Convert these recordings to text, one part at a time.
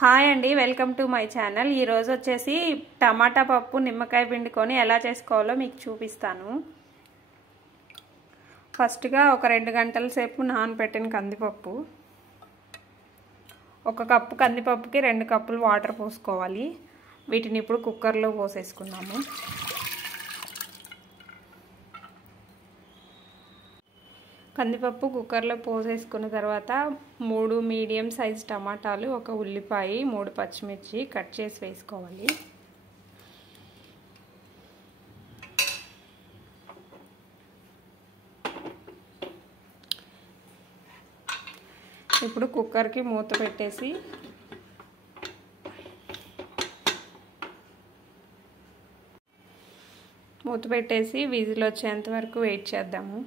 Hi అండి, welcome to my channel. ఈరోజు వచ్చేసి టమాటా పప్పు నిమ్మకాయ పిండుకొని ఎలా చేసుకోవాలో మీకు చూపిస్తాను. ఫస్ట్గా ఒక 2 గంటల సేపు నానబెట్టిన కందిపప్పు, 1 కప్పు కందిపప్పుకి 2 కప్పులు వాటర్ పోసుకోవాలి. వీటిని ఇప్పుడు కుక్కర్లో పోసేసుకుందాము. కందిపప్పు కుక్కర్లో పోసేసుకున్న తర్వాత 3 మీడియం సైజ్ టమాటాలు, 1 ఉల్లిపాయ, 3 పచ్చిమిర్చి కట్ చేసి వేసుకోవాలి. ఇప్పుడు కుక్కర్కి మూత పెట్టేసి విజిల్ వచ్చేంత వరకు వెయిట్ చేద్దాము.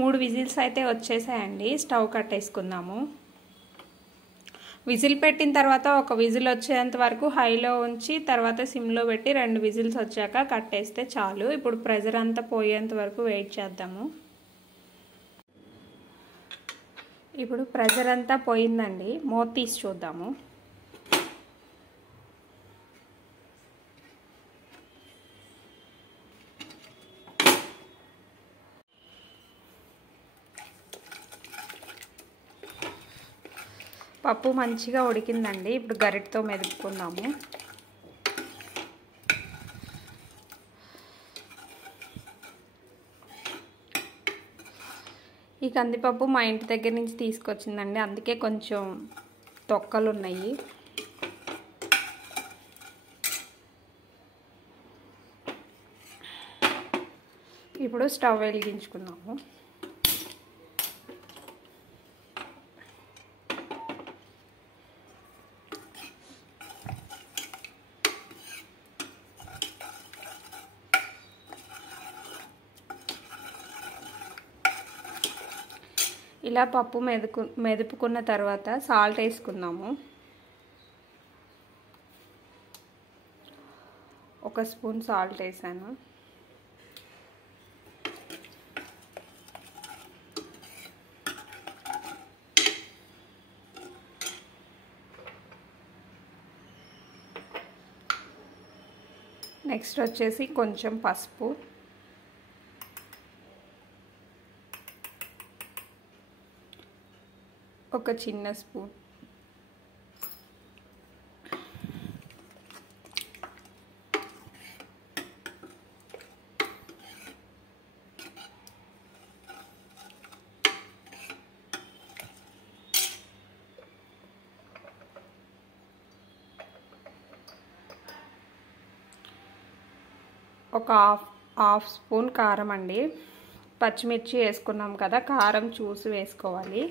మూడు విజిల్స్ అయితే వచ్చేసాయండి. స్టవ్ కట్టేసుకుందాము. విజిల్ పెట్టిన తర్వాత 1 విజిల్ వచ్చేంత వరకు హైలో ఉంచి తర్వాత సిమ్లో పెట్టి 2 విజిల్స్ వచ్చాక కట్టేస్తే చాలు. ఇప్పుడు ప్రెషర్ అంతా పోయేంత వరకు వెయిట్ చేద్దాము. ఇప్పుడు ప్రెషర్ అంతా పోయిందండి. మూత తీసి చూద్దాము. పప్పు మంచిగా ఉడికిందండి. ఇప్పుడు గరిటతో మెదుపుకుందాము. ఈ కందిపప్పు మా ఇంటి దగ్గర నుంచి తీసుకొచ్చిందండి, అందుకే కొంచెం తొక్కలు ఉన్నాయి. ఇప్పుడు స్టవ్ వెలిగించుకుందాము. ఇలా పప్పు మెదుపుకున్న తర్వాత సాల్ట్ వేసుకుందాము. 1 స్పూన్ సాల్ట్ వేసాను. నెక్స్ట్ వచ్చేసి కొంచెం పసుపు, ఒక చిన్న స్పూన్ ఒక హాఫ్ స్పూన్ కారం అండి. పచ్చిమిర్చి వేసుకున్నాం కదా, కారం చూసి వేసుకోవాలి.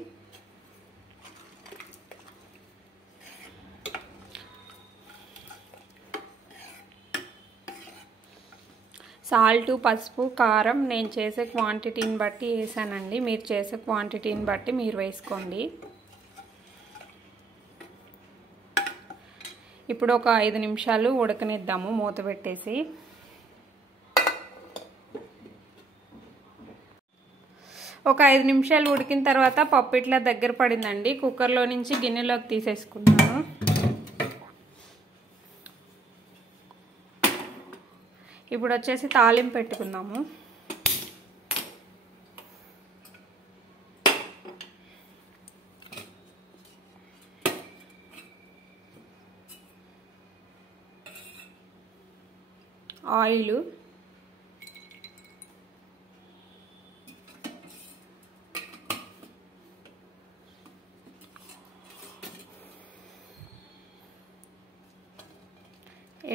సాల్ట్, పసుపు, కారం నేను చేసే క్వాంటిటీని బట్టి వేసానండి. మీరు చేసే క్వాంటిటీని బట్టి మీరు వేసుకోండి. ఇప్పుడు ఒక 5 నిమిషాలు ఉడకనిద్దాము మూత పెట్టేసి. ఒక 5 నిమిషాలు ఉడికిన తర్వాత పప్పు ఇట్లా దగ్గర పడిందండి. కుక్కర్లో నుంచి గిన్నెలోకి తీసేసుకున్నాను. ఇప్పుడు వచ్చేసి తాలింపు పెట్టుకుందాము. ఆయిల్,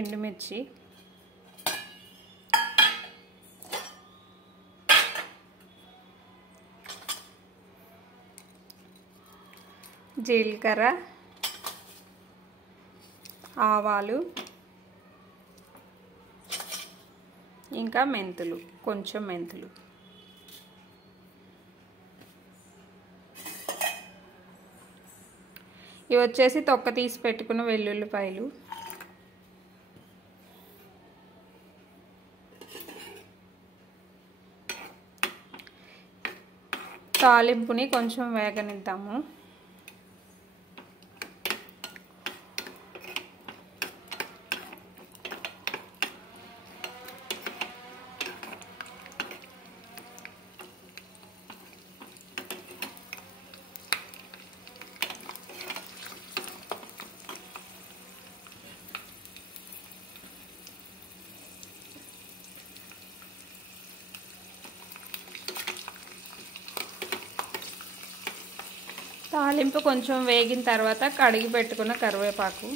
ఎండుమిర్చి, జీలకర్ర, ఆవాలు, ఇంకా మెంతులు, కొంచెం మెంతులు. ఇవి వచ్చేసి తొక్క తీసి పెట్టుకున్న వెల్లుల్లిపాయలు, తాలింపుని కొంచెం వేగనిద్దాము. తాలింపు కొంచెం వేగిన తర్వాత కడిగి పెట్టుకున్న కరివేపాకు,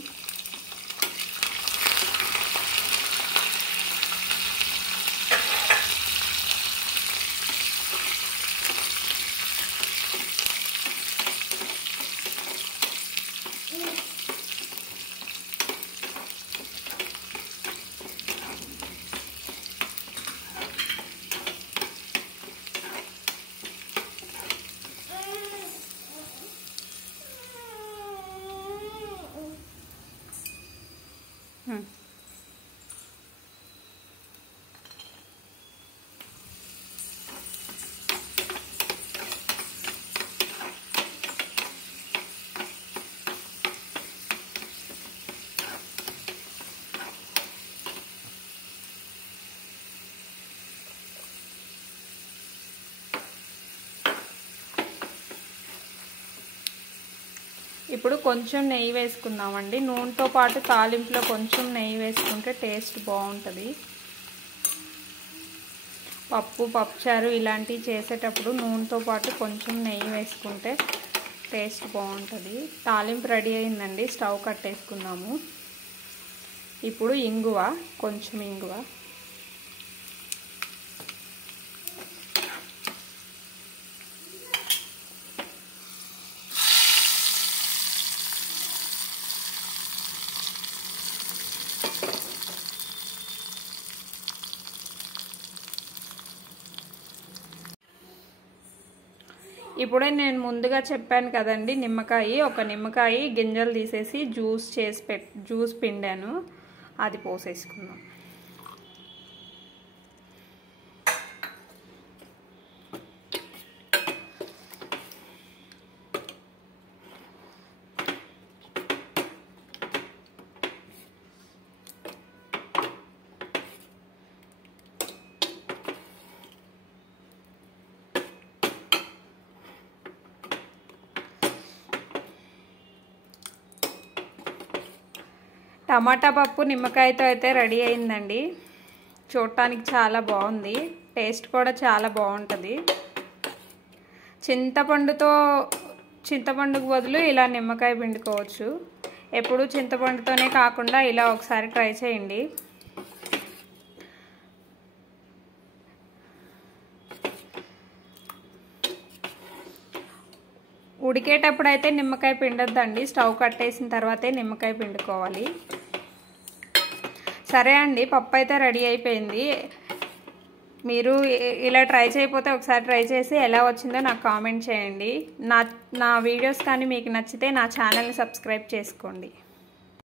ఇప్పుడు కొంచెం నెయ్యి వేసుకుందామండి. నూనెతో పాటు తాలింపులో కొంచెం నెయ్యి వేసుకుంటే టేస్ట్ బాగుంటుంది. పప్పుచారు ఇలాంటివి చేసేటప్పుడు నూనెతో పాటు కొంచెం నెయ్యి వేసుకుంటే టేస్ట్ బాగుంటుంది. తాలింపు రెడీ అయిందండి. స్టవ్ కట్టేసుకుందాము. ఇప్పుడు ఇంగువ, కొంచెం ఇంగువ, ఇప్పుడే నేను ముందుగా చెప్పాను కదండి, ఒక నిమ్మకాయ గింజలు తీసేసి జ్యూస్ పిండాను, అది పోసేసుకుందాం. టమాటా పప్పు నిమ్మకాయతో అయితే రెడీ అయిందండి. చూడటానికి చాలా బాగుంది, టేస్ట్ కూడా చాలా బాగుంటుంది. చింతపండుకు బదులు ఇలా నిమ్మకాయ పిండుకోవచ్చు. ఎప్పుడు చింతపండుతోనే కాకుండా ఇలా ఒకసారి ట్రై చేయండి. ఉడికేటప్పుడు అయితే నిమ్మకాయ పిండొద్దండి, స్టవ్ కట్టేసిన తర్వాతే నిమ్మకాయ పిండుకోవాలి. సరే అండి, పప్పు అయితే రెడీ అయిపోయింది. మీరు ఇలా ట్రై చేయకపోతే ఒకసారి ట్రై చేసి ఎలా వచ్చిందో నాకు కామెంట్ చేయండి. నా వీడియోస్ కానీ మీకు నచ్చితే నా ఛానల్ని సబ్స్క్రైబ్ చేసుకోండి.